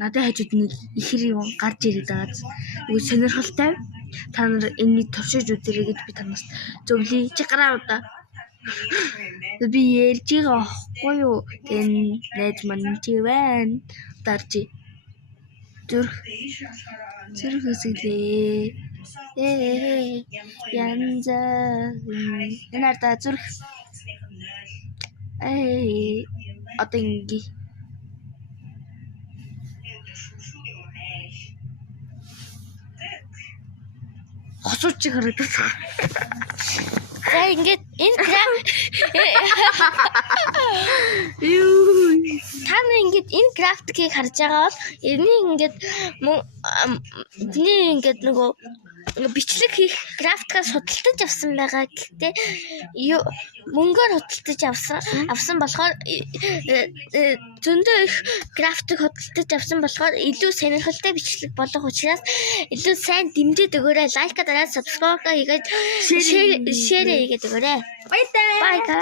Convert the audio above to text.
надад хажууд нэг ихэр юм гарч ирээд байгаа. Юу сонирхолтой. Та нар энэний туршиж үзээрэй гэж би танаас зөвлөе. Чи гараа удаа. Би ярьж байгаа аахгүй юу? Тэн найз маань чи байна. Дарж зүрх үсгэлээ. Янз энарда зүрх одоо ингээ хосууч харагдав. За ингээд энэ та нар ингээд энэ графикийг харж байгаа бол энийг ингээд нөгөө бичлэг хийх графикаа судалдаж авсан байгаа. Гэхдээ мөнгөөр худалдаж авсан болохоор зөндөө их график худалдаж авсан болохоор илүү сонирхолтой бичлэг болох учраас илүү сайн дэмжиж өгөөрэй. Лайка дараа subscribe хийгээд share хийгээд өгөөрэй. Баярлалаа. Bye guys.